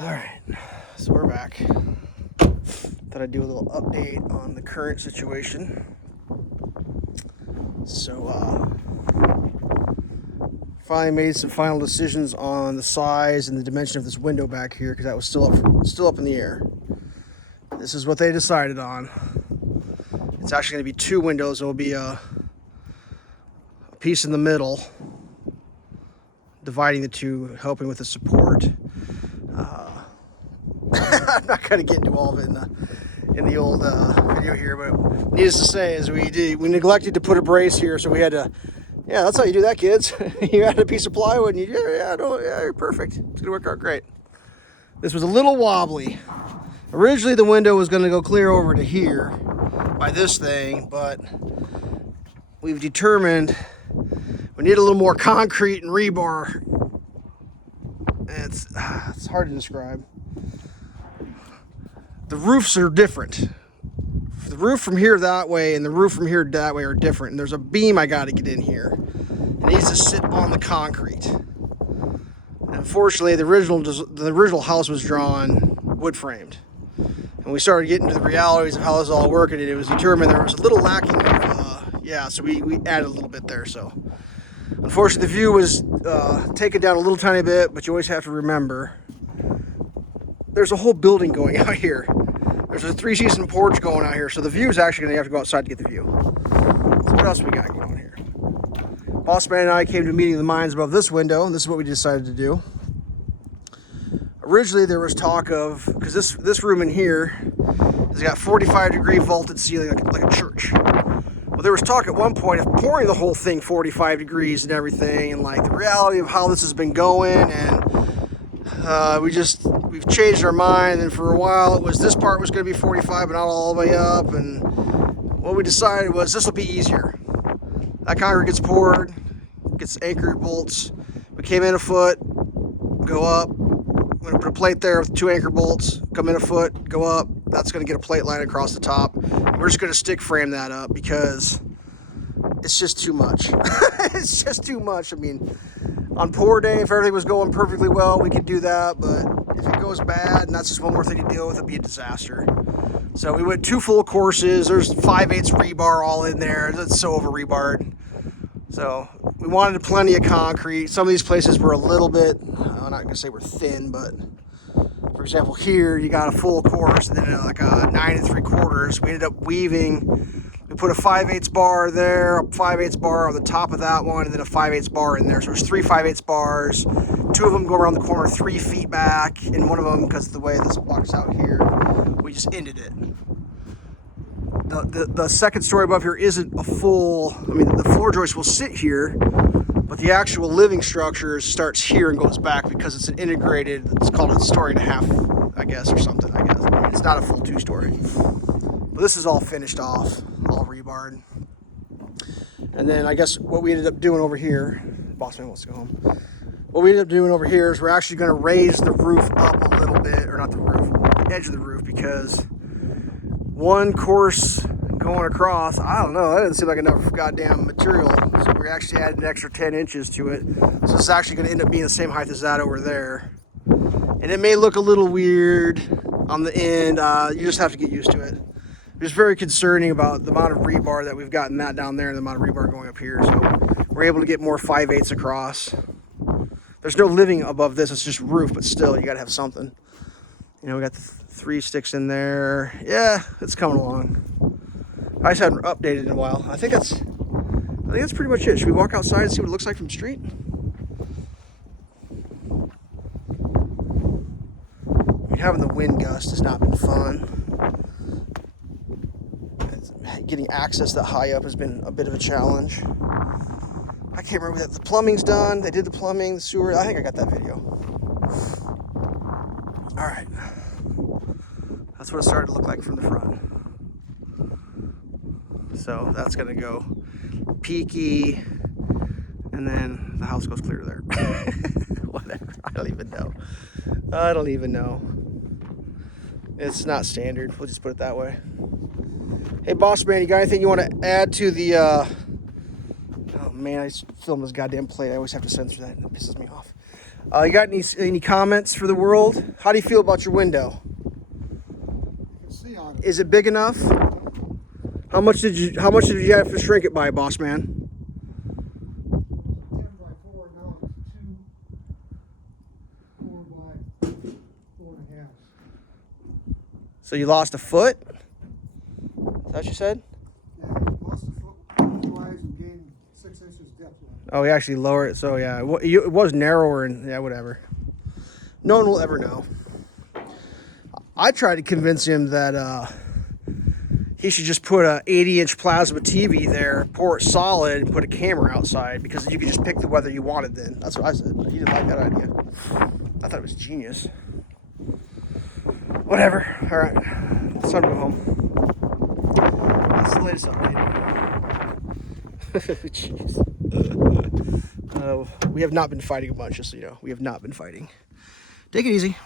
Alright, so we're back. Thought I'd do a little update on the current situation. So, finally made some final decisions on the size and the dimension of this window back here because that was still up in the air. This is what they decided on. It's actually going to be two windows. There will be a piece in the middle dividing the two, helping with the support. I'm not going to get into all of it in the old video here, but needless to say, is we neglected to put a brace here, so we had to. Yeah, that's how you do that, kids. You add a piece of plywood, and you're perfect. It's gonna work out great. This was a little wobbly. Originally, the window was going to go clear over to here by this thing, but we've determined we need a little more concrete and rebar. It's hard to describe. The roofs are different. The roof from here that way and the roof from here that way are different. And there's a beam I got to get in here. It needs to sit on the concrete. And unfortunately, the original house was drawn wood framed. And we started getting to the realities of how this is all working, and it was determined there was a little lacking of, so we added a little bit there. So unfortunately, the view was taken down a little tiny bit, but you always have to remember there's a whole building going out here. There's a 3-season porch going out here, so the view is actually going to have to go outside to get the view. So what else we got going here? Boss man and I came to a meeting of the minds above this window, and this is what we decided to do. Originally, there was talk of, because this room in here has got 45-degree vaulted ceiling like a church. Well, there was talk at one point of pouring the whole thing 45 degrees and everything, and like the reality of how this has been going, and we've changed our mind. And for a while it was this part was going to be 45 but not all the way up, and what we decided was this will be easier. That concrete gets poured, gets anchored bolts. We came in a foot, go up. I'm going to put a plate there with 2 anchor bolts, come in a foot, go up. That's going to get a plate line across the top. We're just going to stick frame that up because it's just too much. It's just too much. I mean, on poor day, if everything was going perfectly well, we could do that, but if it goes bad and that's just one more thing to deal with, it'd be a disaster. So we went 2 full courses. There's 5/8 rebar all in there. That's so over rebarred. So we wanted plenty of concrete. Some of these places were a little bit, I'm not gonna say we're thin, but for example, here you got a full course and then like a 9 3/4. We ended up weaving. We put a 5/8 bar there, a 5/8 bar on the top of that one, and then a 5/8 bar in there. So there's 3 5/8 bars. 2 of them go around the corner 3 feet back, and one of them, because of the way this walks out here, we just ended it. The second story above here isn't a full, the floor joist will sit here, but the actual living structure starts here and goes back because it's an integrated, it's called a 1.5 story, I guess, or something, I guess. It's not a full 2-story. But this is all finished off, all rebarred. And then I guess what we ended up doing over here, boss man wants to go home. What we ended up doing over here is we're actually going to raise the roof up a little bit, or not the roof, the edge of the roof, because one course going across, I don't know, that didn't seem like enough goddamn material. So we actually added an extra 10 inches to it. So it's actually going to end up being the same height as that over there. And it may look a little weird on the end. You just have to get used to it. It's very concerning about the amount of rebar that we've gotten that down there and the amount of rebar going up here. So we're able to get more 5/8 across. There's no living above this, it's just roof, but still, you gotta have something. We got the 3 sticks in there. Yeah, it's coming along. I just hadn't updated in a while. I think that's pretty much it. Should we walk outside and see what it looks like from the street? Having the wind gust has not been fun. Getting access that high up has been a bit of a challenge. I can't remember that the plumbing's done. They did the plumbing, the sewer. I think I got that video. All right. That's what it started to look like from the front. So that's going to go peaky, and then the house goes clear to there. Whatever. I don't even know. It's not standard. We'll just put it that way. Hey, boss man, you got anything you want to add to the, oh man, I just filmed this goddamn plate. I always have to censor that, and it pisses me off. You got any comments for the world? How do you feel about your window? You can see on it. Is it big enough? How much did you have to shrink it by, boss man? 10 by 4, now it's 2, 4 by 4.5. So you lost a foot? Is that what you said? Yeah, lost a foot wise and gained 6 inches depth. Oh, he actually lowered it. So yeah, it was narrower and yeah, whatever. No one will ever know. I tried to convince him that he should just put a 80-inch plasma TV there, pour it solid, and put a camera outside because you could just pick the weather you wanted then. That's what I said. He didn't like that idea. I thought it was genius. Whatever. All right. It's time to go home. That's the latest update. Jeez. We have not been fighting a bunch, just so you know. We have not been fighting. Take it easy.